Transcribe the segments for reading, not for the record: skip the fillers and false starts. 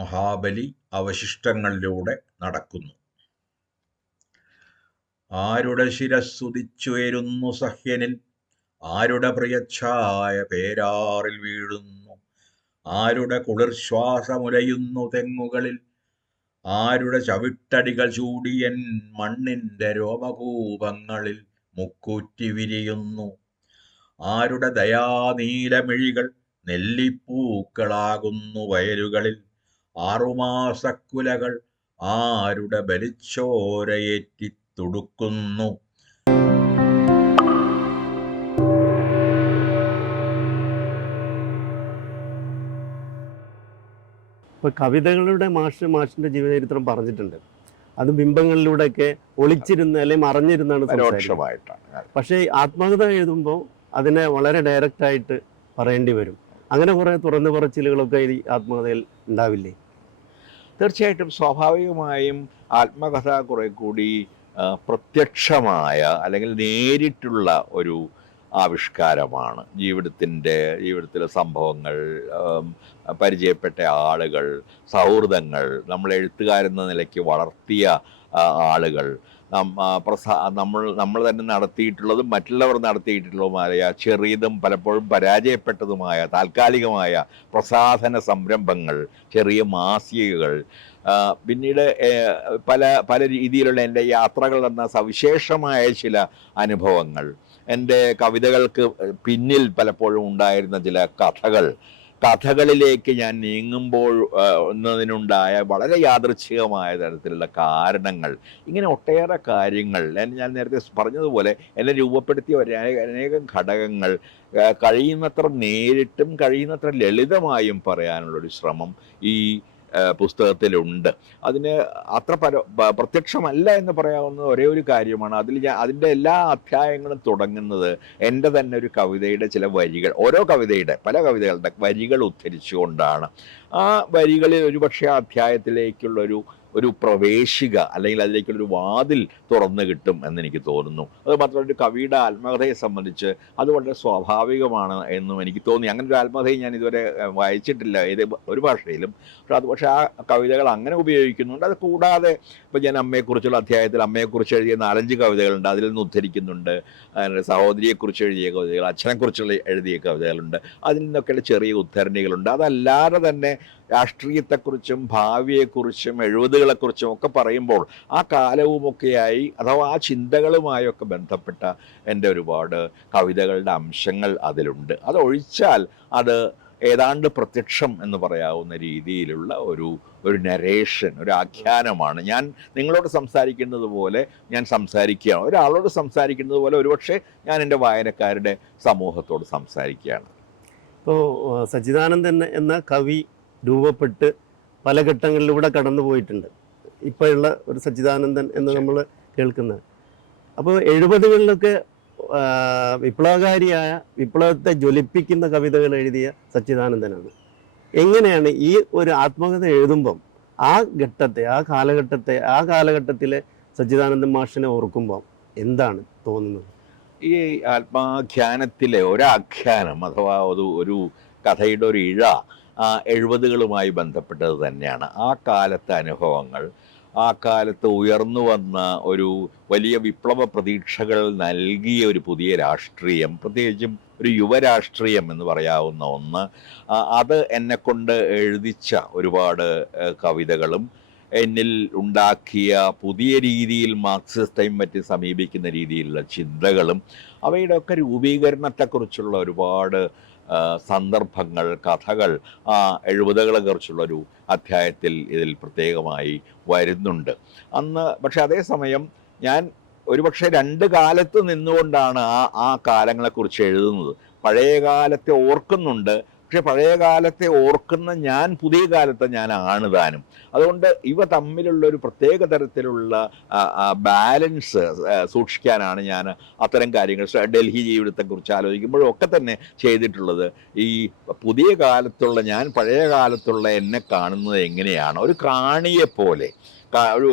മഹാബലി അവശിഷ്ടങ്ങളിലൂടെ നടക്കുന്നു. ആരുടെ ശിരസ്സുദിച്ചുയരുന്നു സഹ്യനിൽ, ആരുടെ പ്രിയച്ഛായ പേരാറിൽ വീഴുന്നു, ആരുടെ കുളിർശ്വാസമുലയുന്നു തെങ്ങുകളിൽ, ആരുടെ ചവിട്ടടികൾ ചൂടിയൻ മണ്ണിന്റെ രോമകൂപങ്ങളിൽ മുക്കൂറ്റി വിരിയുന്നു, ആരുടെ ദയാനീലമിഴികൾ നെല്ലിപ്പൂക്കളാകുന്നു വയലുകളിൽ, ആറുമാസക്കുലകൾ ആരുടെ ബലിച്ചോരയേറ്റി തുടുക്കുന്നു. ഇപ്പോൾ കവിതകളുടെ മാഷിൻ്റെ ജീവചരിത്രം പറഞ്ഞിട്ടുണ്ട്. അത് ബിംബങ്ങളിലൂടെയൊക്കെ ഒളിച്ചിരുന്ന് അല്ലെങ്കിൽ മറഞ്ഞിരുന്നാണ് പരോക്ഷമായിട്ടാണ്. പക്ഷേ ആത്മകഥ എഴുതുമ്പോൾ അതിനെ വളരെ ഡയറക്റ്റായിട്ട് പറയേണ്ടി വരും. അങ്ങനെ കുറേ തുറന്നു പറച്ചിലുകളൊക്കെ ഈ ആത്മകഥയിൽ ഉണ്ടാവില്ലേ? തീർച്ചയായിട്ടും സ്വാഭാവികമായും ആത്മകഥ കുറെ കൂടി പ്രത്യക്ഷമായ അല്ലെങ്കിൽ നേരിട്ടുള്ള ഒരു ആവിഷ്കാരമാണ്. ജീവിതത്തിലെ സംഭവങ്ങൾ, പരിചയപ്പെട്ട ആളുകൾ, സൗഹൃദങ്ങൾ, നമ്മൾ എഴുത്തുകാരെന്ന നിലയ്ക്ക് വളർത്തിയ ആളുകൾ, നമ്മൾ തന്നെ നടത്തിയിട്ടുള്ളതും മറ്റുള്ളവർ നടത്തിയിട്ടുള്ളതുമായ ചെറിയതും പലപ്പോഴും പരാജയപ്പെട്ടതുമായ താൽക്കാലികമായ പ്രസാധന സംരംഭങ്ങൾ, ചെറിയ മാസികകൾ, പിന്നീട് പല രീതിയിലുള്ള എൻ്റെ യാത്രകൾ എന്ന സവിശേഷമായ ചില അനുഭവങ്ങൾ, എൻ്റെ കവിതകൾക്ക് പിന്നിൽ പലപ്പോഴും ഉണ്ടായിരുന്ന ചില കഥകളിലേക്ക് ഞാൻ നീങ്ങുമ്പോൾ എന്നതിനുണ്ടായ വളരെ യാദൃച്ഛികമായ തരത്തിലുള്ള കാരണങ്ങൾ, ഇങ്ങനെ ഒട്ടേറെ കാര്യങ്ങൾ ഞാൻ നേരത്തെ പറഞ്ഞതുപോലെ എന്നെ രൂപപ്പെടുത്തിയ അനേകം ഘടകങ്ങൾ കഴിയുന്നത്ര നേരിട്ടും കഴിയുന്നത്ര ലളിതമായും പറയാനുള്ളൊരു ശ്രമം ഈ പുസ്തകത്തിലുണ്ട്. അതിന് അത്ര പ്രത്യക്ഷമല്ല എന്ന് പറയാവുന്ന ഒരേ ഒരു കാര്യമാണ്, അതിൻ്റെ എല്ലാ അധ്യായങ്ങളും തുടങ്ങുന്നത് എൻ്റെ തന്നെ ഒരു കവിതയുടെ ചില വരികൾ, പല കവിതകളുടെ വരികൾ ഉദ്ധരിച്ചുകൊണ്ടാണ്. ആ വരികളിൽ ഒരുപക്ഷെ ആ അധ്യായത്തിലേക്കുള്ളൊരു പ്രവേശിക അല്ലെങ്കിൽ അതിലേക്കുള്ളൊരു വാതിൽ തുറന്നു കിട്ടും എന്നെനിക്ക് തോന്നുന്നു. അത് മാത്രമല്ല, ഒരു കവിയുടെ ആത്മകഥയെ സംബന്ധിച്ച് അത് വളരെ സ്വാഭാവികമാണ് എന്നും എനിക്ക് തോന്നി. അങ്ങനെ ഒരു ആത്മകഥയും ഞാൻ ഇതുവരെ വായിച്ചിട്ടില്ല ഒരു ഭാഷയിലും. പക്ഷേ ആ കവിതകൾ അങ്ങനെ ഉപയോഗിക്കുന്നുണ്ട്. അത് കൂടാതെ ഇപ്പോൾ ഞാൻ അമ്മയെക്കുറിച്ചുള്ള അധ്യായത്തിൽ അമ്മയെക്കുറിച്ച് എഴുതിയ 4-5 കവിതകളുണ്ട്, അതിൽ നിന്ന് ഉദ്ധരിക്കുന്നുണ്ട്. സഹോദരിയെക്കുറിച്ച് എഴുതിയ കവിതകൾ, അച്ഛനെക്കുറിച്ചുള്ള എഴുതിയ കവിതകളുണ്ട്, അതിൽ നിന്നൊക്കെയുള്ള ചെറിയ ഉദ്ധരണികളുണ്ട്. അതല്ലാതെ തന്നെ രാഷ്ട്രീയത്തെക്കുറിച്ചും ഭാവിയെക്കുറിച്ചും 70കളെക്കുറിച്ചും ഒക്കെ പറയുമ്പോൾ ആ കാലവുമൊക്കെയായി അഥവാ ആ ചിന്തകളുമായൊക്കെ ബന്ധപ്പെട്ട എൻ്റെ ഒരുപാട് കവിതകളുടെ അംശങ്ങൾ അതിലുണ്ട്. അതൊഴിച്ചാൽ അത് ഏതാണ്ട് പ്രത്യക്ഷം എന്ന് പറയാവുന്ന രീതിയിലുള്ള ഒരു നരേഷൻ, ഒരു ആഖ്യാനമാണ്. ഞാൻ നിങ്ങളോട് സംസാരിക്കുന്നത് പോലെ ഞാൻ സംസാരിക്കുകയാണ്, ഒരാളോട് സംസാരിക്കുന്നത് പോലെ ഒരുപക്ഷെ ഞാൻ എൻ്റെ വായനക്കാരുടെ സമൂഹത്തോട് സംസാരിക്കുകയാണ്. ഇപ്പോൾ സച്ചിദാനന്ദൻ എന്ന കവി രൂപപ്പെട്ട് പല ഘട്ടങ്ങളിലൂടെ കടന്നു പോയിട്ടുണ്ട്. ഇപ്പോഴുള്ള ഒരു സച്ചിദാനന്ദൻ എന്ന് നമ്മൾ കേൾക്കുന്നത്. അപ്പോൾ 70കളിലൊക്കെ വിപ്ലവത്തെ ജ്വലിപ്പിക്കുന്ന കവിതകൾ എഴുതിയ സച്ചിദാനന്ദനാണ്. എങ്ങനെയാണ് ഈ ഒരു ആത്മകഥ എഴുതുമ്പം ആ കാലഘട്ടത്തിലെ സച്ചിദാനന്ദൻ മാഷിനെ ഓർക്കുമ്പം എന്താണ് തോന്നുന്നത്? ഈ ആത്മാഖ്യാനത്തിലെ ഒരാഖ്യാനം അഥവാ ഒരു കഥയുടെ ഒരു ഇഴ 70കളുമായി ബന്ധപ്പെട്ടത് തന്നെയാണ്. ആ കാലത്തെ അനുഭവങ്ങൾ, ആ കാലത്ത് ഉയർന്നു വന്ന ഒരു വലിയ വിപ്ലവ പ്രതീക്ഷകൾ നൽകിയ ഒരു പുതിയ രാഷ്ട്രീയം, പ്രത്യേകിച്ചും ഒരു യുവരാഷ്ട്രീയം എന്ന് പറയാവുന്ന ഒന്ന്, അത് എന്നെക്കൊണ്ട് എഴുതിച്ച ഒരുപാട് കവിതകളും എന്നിൽ ഉണ്ടാക്കിയ പുതിയ രീതിയിൽ മാർക്സിസത്തെയും മറ്റും സമീപിക്കുന്ന രീതിയിലുള്ള ചിന്തകളും അവയുടെയൊക്കെ രൂപീകരണത്തെക്കുറിച്ചുള്ള ഒരുപാട് സന്ദർഭങ്ങൾ, കഥകൾ 70കളെ കുറിച്ചുള്ളൊരു അധ്യായത്തിൽ ഇതിൽ പ്രത്യേകമായി വരുന്നുണ്ട്. പക്ഷെ അതേസമയം ഞാൻ ഒരുപക്ഷെ 2 കാലത്ത് നിന്നുകൊണ്ടാണ് ആ കാലങ്ങളെക്കുറിച്ച് എഴുതുന്നത്. പഴയ കാലത്തെ ഓർക്കുന്നുണ്ട്, പക്ഷെ പഴയ കാലത്തെ ഓർക്കുന്ന ഞാൻ പുതിയ കാലത്തെ ഞാനാണ് താനും. അതുകൊണ്ട് ഇവ തമ്മിലുള്ളൊരു പ്രത്യേക തരത്തിലുള്ള ബാലൻസ് സൂക്ഷിക്കാനാണ് ഞാൻ അത്തരം കാര്യങ്ങൾ ഡൽഹി ജീവിതത്തെക്കുറിച്ച് ആലോചിക്കുമ്പോഴൊക്കെ തന്നെ ചെയ്തിട്ടുള്ളത്. ഈ പുതിയ കാലത്തുള്ള ഞാൻ പഴയ കാലത്തുള്ള എന്നെ കാണുന്നത് എങ്ങനെയാണ്, ഒരു കാണിയെപ്പോലെ, ഒരു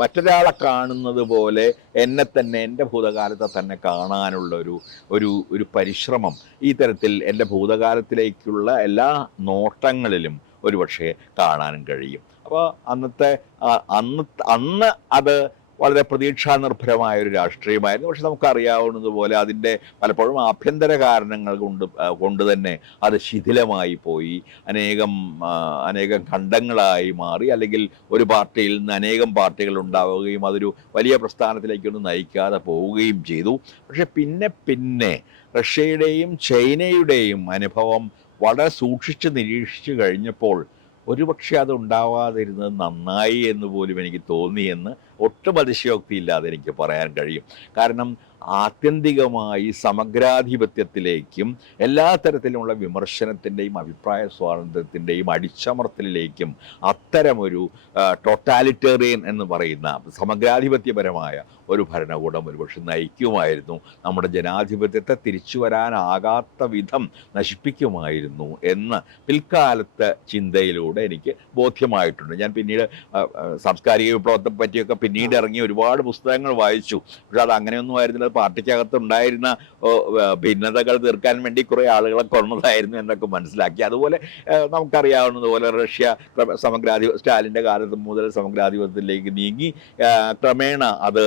മറ്റൊരാളെ കാണുന്നത് പോലെ എന്നെ തന്നെ, എൻ്റെ ഭൂതകാലത്തെ തന്നെ കാണാനുള്ള ഒരു പരിശ്രമം. ഈ തരത്തിൽ എൻ്റെ ഭൂതകാലത്തിലേക്കുള്ള എല്ലാ നോട്ടങ്ങളിലും ഒരുപക്ഷെ കാണാനും കഴിയും. അപ്പോൾ അന്ന് അത് വളരെ പ്രതീക്ഷാ നിർഭരമായ ഒരു രാഷ്ട്രീയമായിരുന്നു. പക്ഷെ നമുക്കറിയാവുന്നതുപോലെ അതിൻ്റെ പലപ്പോഴും ആഭ്യന്തര കാരണങ്ങൾ കൊണ്ട് തന്നെ അത് ശിഥിലമായി പോയി, അനേകം ഖണ്ഡങ്ങളായി മാറി, അല്ലെങ്കിൽ ഒരു പാർട്ടിയിൽ നിന്ന് അനേകം പാർട്ടികൾ ഉണ്ടാവുകയും അതൊരു വലിയ പ്രസ്ഥാനത്തിലേക്കൊന്നും നയിക്കാതെ പോവുകയും ചെയ്തു. പക്ഷെ പിന്നെ റഷ്യയുടെയും ചൈനയുടെയും അനുഭവം വളരെ സൂക്ഷിച്ച് നിരീക്ഷിച്ചു കഴിഞ്ഞപ്പോൾ ഒരുപക്ഷെ അത് ഉണ്ടാവാതിരുന്നത് നന്നായി എന്ന് പോലും എനിക്ക് തോന്നിയെന്ന് ഒട്ടും അതിശയോക്തിയില്ലാതെ എനിക്ക് പറയാൻ കഴിയും. കാരണം ആത്യന്തികമായി സമഗ്രാധിപത്യത്തിലേക്കും എല്ലാ തരത്തിലുമുള്ള വിമർശനത്തിൻ്റെയും അഭിപ്രായ സ്വാതന്ത്ര്യത്തിൻ്റെയും അടിച്ചമർത്തലിലേക്കും അത്തരമൊരു ടോട്ടാലിറ്റേറിയൻ എന്ന് പറയുന്ന സമഗ്രാധിപത്യപരമായ ഒരു ഭരണകൂടം ഒരുപക്ഷെ നയിക്കുമായിരുന്നു, നമ്മുടെ ജനാധിപത്യത്തെ തിരിച്ചു വരാനാകാത്ത വിധം നശിപ്പിക്കുമായിരുന്നു എന്ന് പിൽക്കാലത്തെ ചിന്തയിലൂടെ എനിക്ക് ബോധ്യമായിട്ടുണ്ട്. ഞാൻ പിന്നീട് സാംസ്കാരിക വിപ്ലവത്തെ പറ്റിയൊക്കെ പിന്നീട് ഇറങ്ങിയ ഒരുപാട് പുസ്തകങ്ങൾ വായിച്ചു. പക്ഷെ അത് അങ്ങനെയൊന്നും ആയിരുന്നില്ല. പാർട്ടിക്കകത്തുണ്ടായിരുന്ന ഭിന്നതകൾ തീർക്കാൻ വേണ്ടി കുറേ ആളുകളെ കൊന്നതായിരുന്നു എന്നൊക്കെ മനസ്സിലാക്കി. അതുപോലെ നമുക്കറിയാവുന്നതുപോലെ റഷ്യ സ്റ്റാലിൻ്റെ കാലത്ത് മുതൽ സമഗ്രാധിപത്യത്തിലേക്ക് നീങ്ങി ക്രമേണ അത്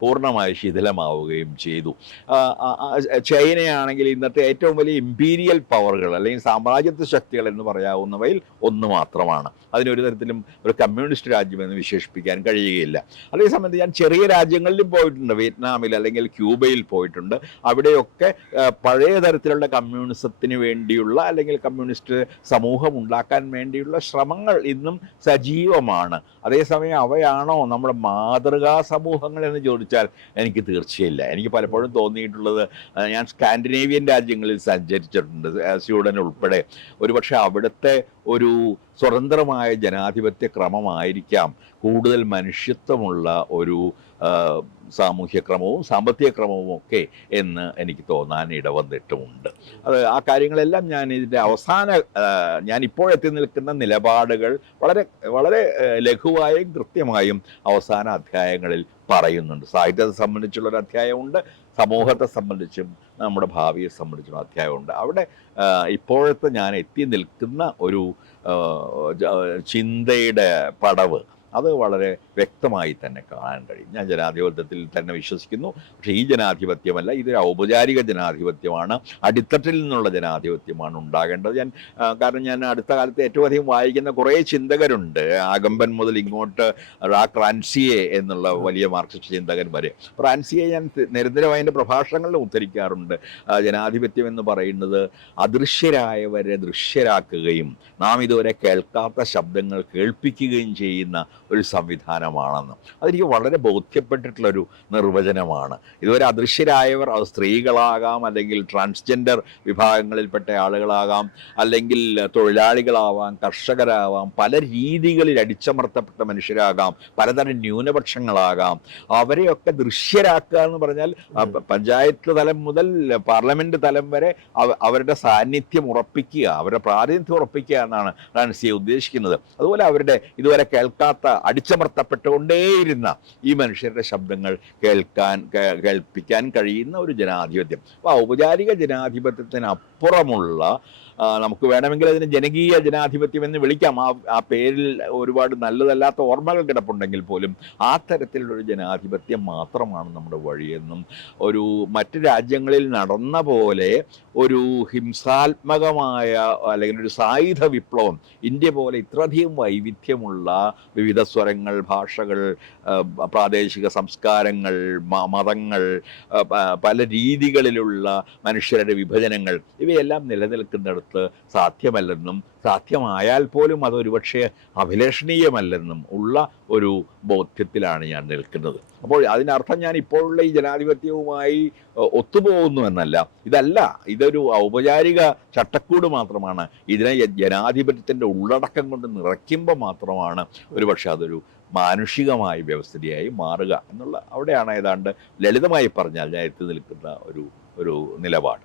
പൂർണ്ണമായി ശിഥിലമാവുകയും ചെയ്തു. ചൈനയാണെങ്കിൽ ഇന്നത്തെ ഏറ്റവും വലിയ ഇമ്പീരിയൽ പവറുകൾ അല്ലെങ്കിൽ സാമ്രാജ്യത്വ ശക്തികൾ എന്ന് പറയാവുന്നവയിൽ ഒന്ന് മാത്രമാണ്. അതിനൊരു തരത്തിലും ഒരു കമ്മ്യൂണിസ്റ്റ് രാജ്യമെന്ന് വിശേഷിപ്പിക്കാൻ കഴിയുകയില്ല. അതേസമയത്ത് ഞാൻ ചെറിയ രാജ്യങ്ങളിലും പോയിട്ടുണ്ട്. വിയറ്റ്നാമിൽ അല്ലെങ്കിൽ ക്യൂബയിൽ പോയിട്ടുണ്ട്. അവിടെയൊക്കെ പഴയ തരത്തിലുള്ള കമ്മ്യൂണിസത്തിന് വേണ്ടിയുള്ള അല്ലെങ്കിൽ കമ്മ്യൂണിസ്റ്റ് സമൂഹം ഉണ്ടാക്കാൻ വേണ്ടിയുള്ള ശ്രമങ്ങൾ ഇന്നും സജീവമാണ്. അതേസമയം അവയാണോ നമ്മുടെ മാതൃകാ സമൂഹങ്ങൾ എന്ന് ചോദിച്ചാൽ എനിക്ക് തീർച്ചയില്ല. എനിക്ക് പലപ്പോഴും തോന്നിയിട്ടുള്ളത്, ഞാൻ സ്കാൻഡിനേവിയൻ രാജ്യങ്ങളിൽ സഞ്ചരിച്ചിട്ടുണ്ട്, സ്വീഡൻ ഉൾപ്പെടെ. ഒരുപക്ഷെ അവിടുത്തെ ഒരു സ്വതന്ത്രമായ ജനാധിപത്യ ക്രമമായിരിക്കാം കൂടുതൽ മനുഷ്യത്വമുള്ള ഒരു സാമൂഹ്യ ക്രമവും സാമ്പത്തിക ക്രമവും ഒക്കെ എന്ന് എനിക്ക് തോന്നാൻ ഇടവന്നിട്ടുമുണ്ട്. ആ കാര്യങ്ങളെല്ലാം ഞാൻ ഇതിൻ്റെ ഞാൻ ഇപ്പോഴെത്തി നിൽക്കുന്ന നിലപാടുകൾ വളരെ വളരെ ലഘുവായും കൃത്യമായും അവസാന അധ്യായങ്ങളിൽ പറയുന്നുണ്ട്. സാഹിത്യത്തെ സംബന്ധിച്ചുള്ളൊരു അധ്യായമുണ്ട്, സമൂഹത്തെ സംബന്ധിച്ചും നമ്മുടെ ഭാവിയെ സംബന്ധിച്ചുള്ള അധ്യായമുണ്ട്. അവിടെ ഇപ്പോഴത്തെ ഞാൻ എത്തി നിൽക്കുന്ന ഒരു ചിന്തയുടെ പടവ് അത് വളരെ വ്യക്തമായി തന്നെ കാണാൻ കഴിയും. ഞാൻ ജനാധിപത്യത്തിൽ തന്നെ വിശ്വസിക്കുന്നു. പക്ഷേ ഈ ജനാധിപത്യമല്ല, ഇതൊരു ഔപചാരിക ജനാധിപത്യമാണ്, അടിത്തട്ടിൽ നിന്നുള്ള ജനാധിപത്യമാണ് ഉണ്ടാകേണ്ടത്. കാരണം ഞാൻ അടുത്ത കാലത്ത് ഏറ്റവും അധികം വായിക്കുന്ന കുറേ ചിന്തകരുണ്ട്. ആഗമ്പൻ മുതൽ ഇങ്ങോട്ട് റാൻസിയെ എന്നുള്ള വലിയ മാർക്സിസ്റ്റ് ചിന്തകൻ വരെ. റാൻസിയെ ഞാൻ നിരന്തരമായി എൻ്റെ പ്രഭാഷണങ്ങളിൽ ഉദ്ധരിക്കാറുണ്ട്. ജനാധിപത്യം എന്ന് പറയുന്നത് അദൃശ്യരായവരെ ദൃശ്യരാക്കുകയും നാം ഇതുവരെ കേൾക്കാത്ത ശബ്ദങ്ങൾ കേൾപ്പിക്കുകയും ചെയ്യുന്ന ഒരു സംവിധാനമാണെന്ന്. അതെനിക്ക് വളരെ ബോധ്യപ്പെട്ടിട്ടുള്ളൊരു നിർവചനമാണ്. ഇതുവരെ അദൃശ്യരായവർ അത് സ്ത്രീകളാകാം, അല്ലെങ്കിൽ ട്രാൻസ്ജെൻഡർ വിഭാഗങ്ങളിൽപ്പെട്ട ആളുകളാകാം, അല്ലെങ്കിൽ തൊഴിലാളികളാവാം, കർഷകരാവാം, പല രീതികളിൽ അടിച്ചമർത്തപ്പെട്ട മനുഷ്യരാകാം, പലതരം ന്യൂനപക്ഷങ്ങളാകാം. അവരെയൊക്കെ ദൃശ്യരാക്കുക എന്ന് പറഞ്ഞാൽ പഞ്ചായത്ത് തലം മുതൽ പാർലമെൻറ്റ് തലം വരെ അവരുടെ സാന്നിധ്യം ഉറപ്പിക്കുക, അവരുടെ പ്രാതിനിധ്യം ഉറപ്പിക്കുക എന്നാണ് റാൻസിയെ ഉദ്ദേശിക്കുന്നത്. അതുപോലെ അവരുടെ ഇതുവരെ കേൾക്കാത്ത അടിച്ചമർത്തപ്പെട്ടുകൊണ്ടേയിരുന്ന ഈ മനുഷ്യരുടെ ശബ്ദങ്ങൾ കേൾപ്പിക്കാൻ കഴിയുന്ന ഒരു ജനാധിപത്യം. അപ്പോൾ ഔപചാരിക ജനാധിപത്യത്തിനപ്പുറമുള്ള, നമുക്ക് വേണമെങ്കിൽ അതിന് ജനകീയ ജനാധിപത്യം എന്ന് വിളിക്കാം, ആ പേരിൽ ഒരുപാട് നല്ലതല്ലാത്ത ഓർമ്മകൾ കിടപ്പുണ്ടെങ്കിൽ പോലും ആ തരത്തിലുള്ളൊരു ജനാധിപത്യം മാത്രമാണ് നമ്മുടെ വഴിയെന്നും, ഒരു മറ്റ് രാജ്യങ്ങളിൽ നടന്ന പോലെ ഒരു ഹിംസാത്മകമായ അല്ലെങ്കിൽ ഒരു സായുധ വിപ്ലവം ഇന്ത്യ പോലെ ഇത്രയധികം വൈവിധ്യമുള്ള വിവിധ സ്വരങ്ങൾ, ഭാഷകൾ, പ്രാദേശിക സംസ്കാരങ്ങൾ, മതങ്ങൾ, പല രീതികളിലുള്ള മനുഷ്യരുടെ വിഭജനങ്ങൾ, ഇവയെല്ലാം നിലനിൽക്കുന്നിടത്ത് സാധ്യമല്ലെന്നും സാധ്യമായാൽ പോലും അതൊരുപക്ഷെ അഭിലഷണീയമല്ലെന്നും ഉള്ള ഒരു ബോധ്യത്തിലാണ് ഞാൻ നിൽക്കുന്നത്. അപ്പോൾ അതിനർത്ഥം ഞാൻ ഇപ്പോഴുള്ള ഈ ജനാധിപത്യവുമായി ഒത്തുപോകുന്നു എന്നല്ല. ഇതൊരു ഔപചാരിക ചട്ടക്കൂട് മാത്രമാണ്. ഇതിനെ ജനാധിപത്യത്തിൻ്റെ ഉള്ളടക്കം കൊണ്ട് നിറയ്ക്കുമ്പോൾ മാത്രമാണ് ഒരുപക്ഷെ അതൊരു മാനുഷികമായ വ്യവസ്ഥിതിയായി മാറുക എന്നുള്ള, അവിടെയാണ് ഏതാണ്ട് ലളിതമായി പറഞ്ഞാൽ ഞാൻ എത്തി നിൽക്കുന്ന ഒരു നിലപാട്.